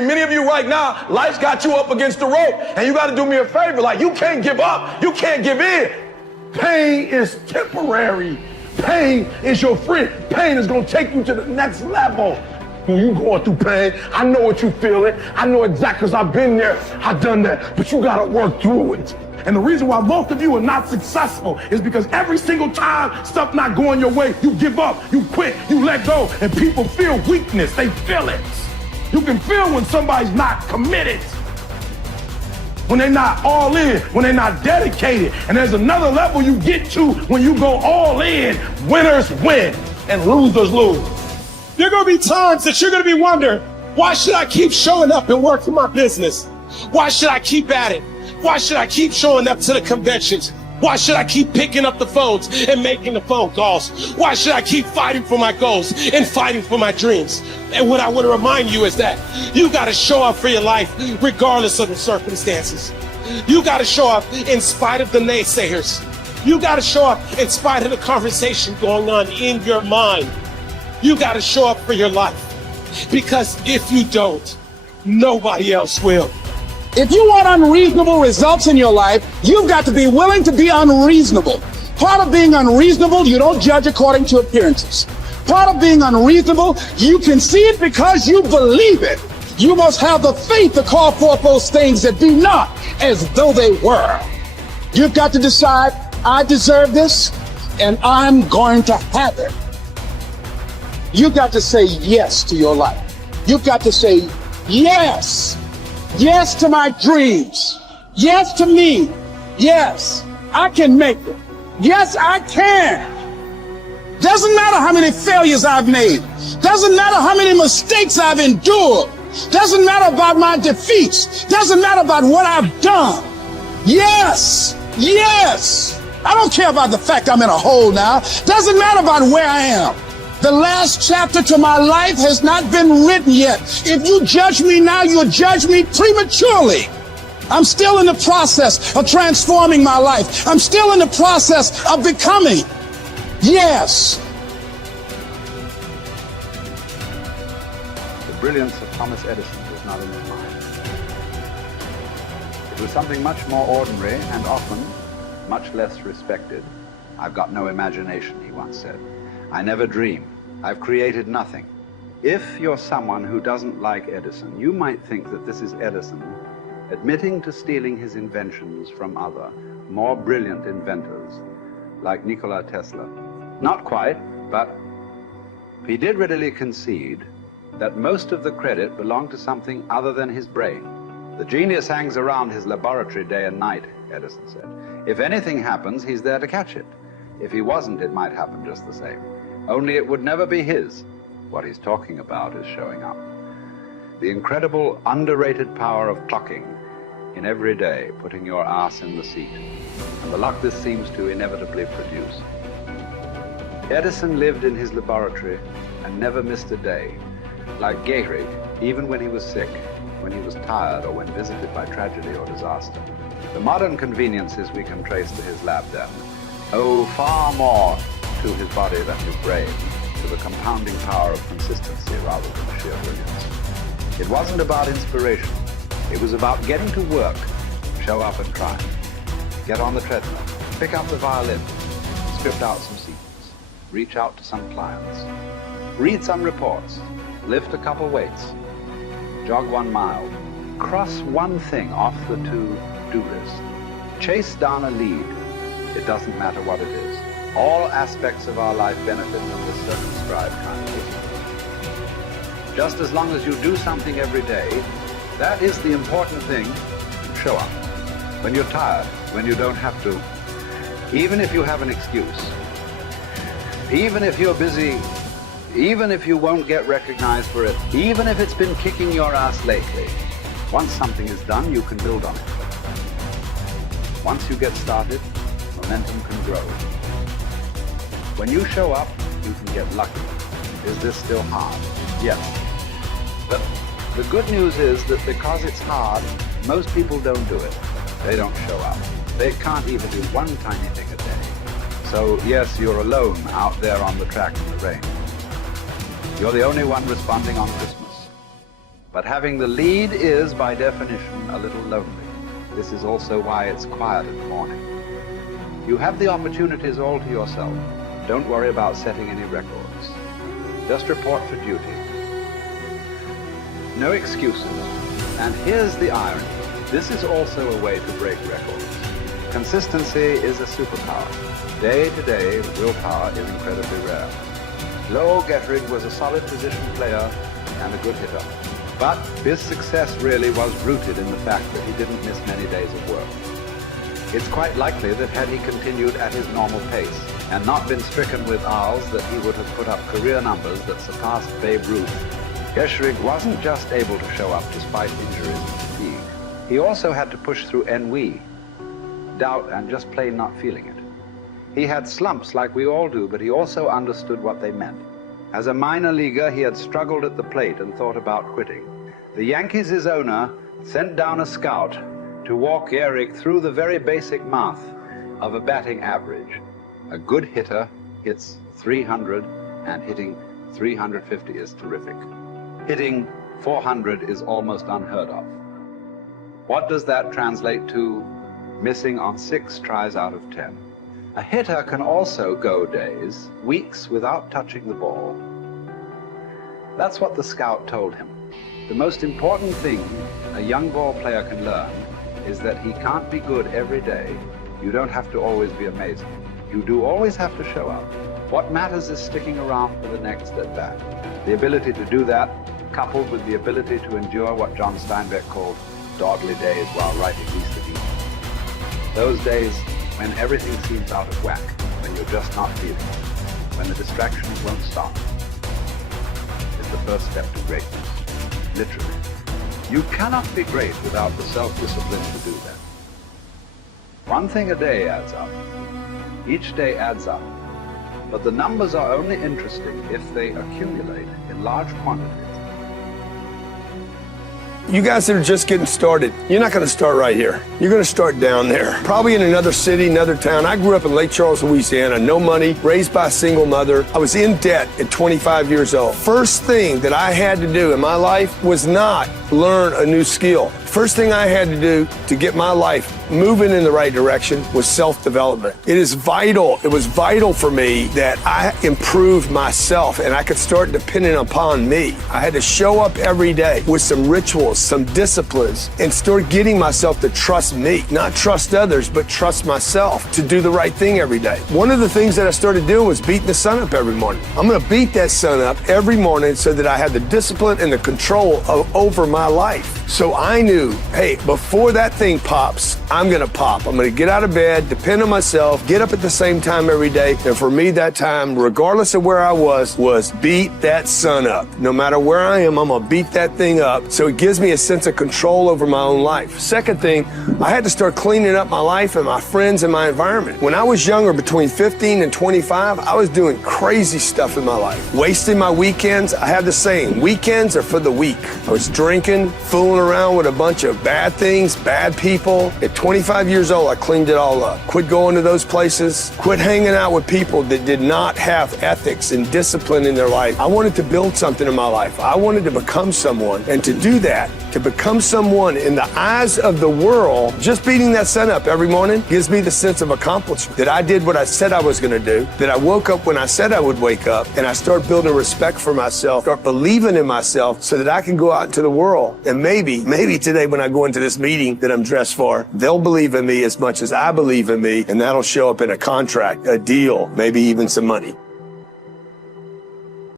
me, many of you right now, life's got you up against the rope, and you got to do me a favor. Like, you can't give up. You can't give in. Pain is temporary. Pain is your friend. Pain is going to take you to the next level. When you going through pain, I know what you feeling. I know exactly, because I've been there. I've done that. But you got to work through it. And the reason why most of you are not successful is because every single time stuff not going your way, you give up, you quit, you let go, and people feel weakness. They feel it. You can feel when somebody's not committed, when they're not all in, when they're not dedicated. And there's another level you get to when you go all in. Winners win and losers lose. There are going to be times that you're going to be wondering, why should I keep showing up and working my business? Why should I keep at it? Why should I keep showing up to the conventions? Why should I keep picking up the phones and making the phone calls? Why should I keep fighting for my goals and fighting for my dreams? And what I want to remind you is that you got to show up for your life regardless of the circumstances. You got to show up in spite of the naysayers. You got to show up in spite of the conversation going on in your mind. You got to show up for your life, because if you don't, nobody else will. If you want unreasonable results in your life, you've got to be willing to be unreasonable. Part of being unreasonable, you don't judge according to appearances. Part of being unreasonable, you can see it because you believe it. You must have the faith to call forth those things that be not as though they were. You've got to decide, I deserve this, and I'm going to have it. You've got to say yes to your life. You've got to say yes. Yes to my dreams. Yes to me. Yes, I can make it. Yes, I can. Doesn't matter how many failures I've made. Doesn't matter how many mistakes I've endured. Doesn't matter about my defeats. Doesn't matter about what I've done. Yes, yes. I don't care about the fact I'm in a hole now. Doesn't matter about where I am. The last chapter to my life has not been written yet. If you judge me now, you'll judge me prematurely. I'm still in the process of transforming my life. I'm still in the process of becoming. Yes. The brilliance of Thomas Edison was not in his mind. It was something much more ordinary and often much less respected. I've got no imagination, he once said. I never dream. I've created nothing. If you're someone who doesn't like Edison, you might think that this is Edison admitting to stealing his inventions from other, more brilliant inventors, like Nikola Tesla. Not quite, but he did readily concede that most of the credit belonged to something other than his brain. The genius hangs around his laboratory day and night, Edison said. If anything happens, he's there to catch it. If he wasn't, it might happen just the same. Only it would never be his. What he's talking about is showing up. The incredible, underrated power of clocking in every day, putting your ass in the seat, and the luck this seems to inevitably produce. Edison lived in his laboratory and never missed a day. Like Gehrig, even when he was sick, when he was tired, or when visited by tragedy or disaster. The modern conveniences we can trace to his lab then owe far more to his body than his brain, to the compounding power of consistency rather than sheer brilliance. It wasn't about inspiration. It was about getting to work, show up and try. Get on the treadmill, pick up the violin, script out some sequence, reach out to some clients, read some reports, lift a couple weights, jog 1 mile, cross one thing off the to-do list, chase down a lead. It doesn't matter what it is. All aspects of our life benefit from this circumscribed kind of thinking. Just as long as you do something every day, that is the important thing. Show up. When you're tired, when you don't have to, even if you have an excuse, even if you're busy, even if you won't get recognized for it, even if it's been kicking your ass lately, once something is done, you can build on it. Once you get started, momentum can grow. When you show up, you can get lucky. Is this still hard? Yes. But the good news is that because it's hard, most people don't do it. They don't show up. They can't even do one tiny thing a day. So yes, you're alone out there on the track in the rain. You're the only one responding on Christmas. But having the lead is, by definition, a little lonely. This is also why it's quiet in the morning. You have the opportunities all to yourself. Don't worry about setting any records. Just report for duty. No excuses. And here's the irony. This is also a way to break records. Consistency is a superpower. Day to day, willpower is incredibly rare. Lowell Gettrig was a solid position player and a good hitter. But his success really was rooted in the fact that he didn't miss many days of work. It's quite likely that had he continued at his normal pace and not been stricken with R's, that he would have put up career numbers that surpassed Babe Ruth. Gettrig wasn't just able to show up despite injuries and fatigue. He also had to push through ennui, doubt, and just plain not feeling it. He had slumps like we all do, but he also understood what they meant. As a minor leaguer, he had struggled at the plate and thought about quitting. The Yankees' owner sent down a scout to walk Gehrig through the very basic math of a batting average. A good hitter hits 300, and hitting 350 is terrific. Hitting 400 is almost unheard of. What does that translate to? Missing on 6 tries out of 10. A hitter can also go days, weeks without touching the ball. That's what the scout told him. The most important thing a young ball player can learn is that he can't be good every day. You don't have to always be amazing. You do always have to show up. What matters is sticking around for the next at-bat. The ability to do that, coupled with the ability to endure what John Steinbeck called dogly days while writing Easter Eve. Those days when everything seems out of whack, when you're just not feeling it, when the distractions won't stop, is the first step to greatness. Literally. You cannot be great without the self-discipline to do that. One thing a day adds up. Each day adds up. But the numbers are only interesting if they accumulate in large quantities. You guys that are just getting started, you're not going to start right here. You're going to start down there, probably in another city, another town. I grew up in Lake Charles, Louisiana, no money, raised by a single mother. I was in debt at 25 years old. First thing that I had to do in my life was not learn a new skill. First thing I had to do to get my life moving in the right direction was self-development. It is vital. It was vital for me that I improved myself and I could start depending upon me. I had to show up every day with some rituals, some disciplines, and start getting myself to trust me, not trust others, but trust myself to do the right thing every day. One of the things that I started doing was beating the sun up every morning. I'm going to beat that sun up every morning so that I have the discipline and the control over my life. So I knew, hey, before that thing pops, I'm going to pop. I'm going to get out of bed, depend on myself, get up at the same time every day. And for me, that time, regardless of where I was beat that sun up. No matter where I am, I'm going to beat that thing up. So it gives me a sense of control over my own life. Second thing, I had to start cleaning up my life and my friends and my environment. When I was younger, between 15 and 25, I was doing crazy stuff in my life. Wasting my weekends. I have the saying, weekends are for the weak. I was drinking, fooling around with a bunch of bad things, bad people. At 25 years old, I cleaned it all up. Quit going to those places. Quit hanging out with people that did not have ethics and discipline in their life. I wanted to build something in my life. I wanted to become someone. And to do that, to become someone in the eyes of the world, just beating that sun up every morning gives me the sense of accomplishment. That I did what I said I was going to do. That I woke up when I said I would wake up. And I start building respect for myself. Start believing in myself so that I can go out into the world. And maybe today when I go into this meeting that I'm dressed for, they'll believe in me as much as I believe in me. And that'll show up in a contract, a deal, maybe even some money.